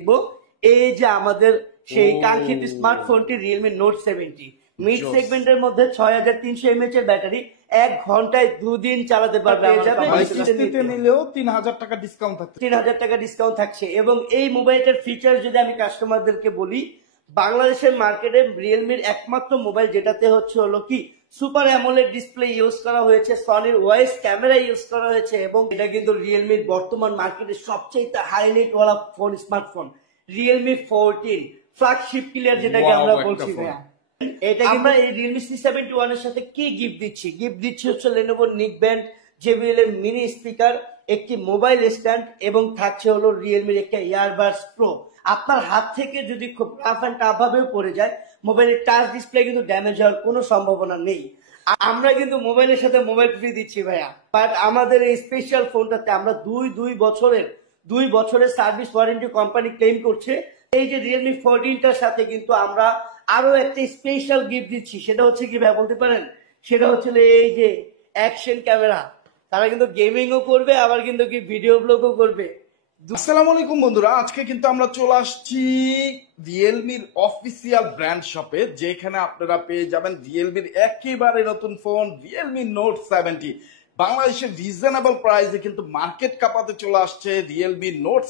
দেখবো এই যে আমাদের সেই কাঙ্ক্ষিত স্মার্টফোনটি রিয়েলমি নোট 70 মিড সেগমেন্টের মধ্যে 6300 mAh এর ব্যাটারি 1 ঘন্টায় 2 দিন চালাতে পারবে। কিস্তিতে নিলেও 3000 টাকা ডিসকাউন্ট থাকছে, 3000 টাকা ডিসকাউন্ট থাকছে। এবং এই মোবাইলটার ফিচার যদি আমি কাস্টমারদেরকে বলি, বাংলাদেশের মার্কেটে রিয়েলমির একমাত্র মোবাইল যেটাতে হলো কি সুপার অ্যামোলেড ডিসপ্লে ইউজ করা হয়েছে, সনির ওয়াইস ক্যামেরা ইউজ করা হয়েছে, এবং এটা কিন্তু রিয়েলমির বর্তমান মার্কেটে সবচেয়ে হাইলাইট ওয়ালা phone smartphone Realme 14 flagship clear যেটাকে আমরা বলছি ভাইয়া। এটা আমরা এই রিয়েলমি C71 এর সাথে কি গিফট দিচ্ছি? গিফট দিচ্ছি হচ্ছে লেনোভো নিকব্যান্ড JBL এর মিনি স্পিকার, একটি মোবাইল স্ট্যান্ড, এবং থাকছে হলো রিয়েলমির একটা ইয়ারবাডস প্রো। আপনার হাত থেকে যদি খুব টাফ অ্যান্ড টাফ ভাবেও পড়ে যায়, মোবাইলের টাচ ডিসপ্লে কিন্তু ড্যামেজ হওয়ার কোনো সম্ভাবনা নেই। আমরা কিন্তু মোবাইলের সাথে মোবাইল ফ্রি দিচ্ছি ভাইয়া। বাট আমাদের এই স্পেশাল ফোনটাতে আমরা দুই বছরের সার্ভিস ওয়ারেন্টি কোম্পানি ক্লেম করছে। এই যে রিয়েলমি 14টার সাথে কিন্তু আমরা আরো একটা স্পেশাল গিফট দিচ্ছি। সেটা হচ্ছে কি ভাই বলতে পারেন? সেটা হচ্ছে এই যে অ্যাকশন ক্যামেরা। তারা কিন্তু গেমিংও করবে, আবার কিন্তু কি ভিডিও ব্লগও করবে। আসসালামু আলাইকুম বন্ধুরা, আজকে কিন্তু আমরা চলে আসছি রিয়েলমির অফিসিয়াল ব্র্যান্ড শপে, যেখানে আপনারা পেয়ে যাবেন রিয়েলমির একেবারে নতুন ফোন রিয়েলমি নোট 70। বাংলাদেশের রিজনেবল প্রাইসে কিন্তু মার্কেট কাঁপাতে চলে আসছে রিয়েলমি নোট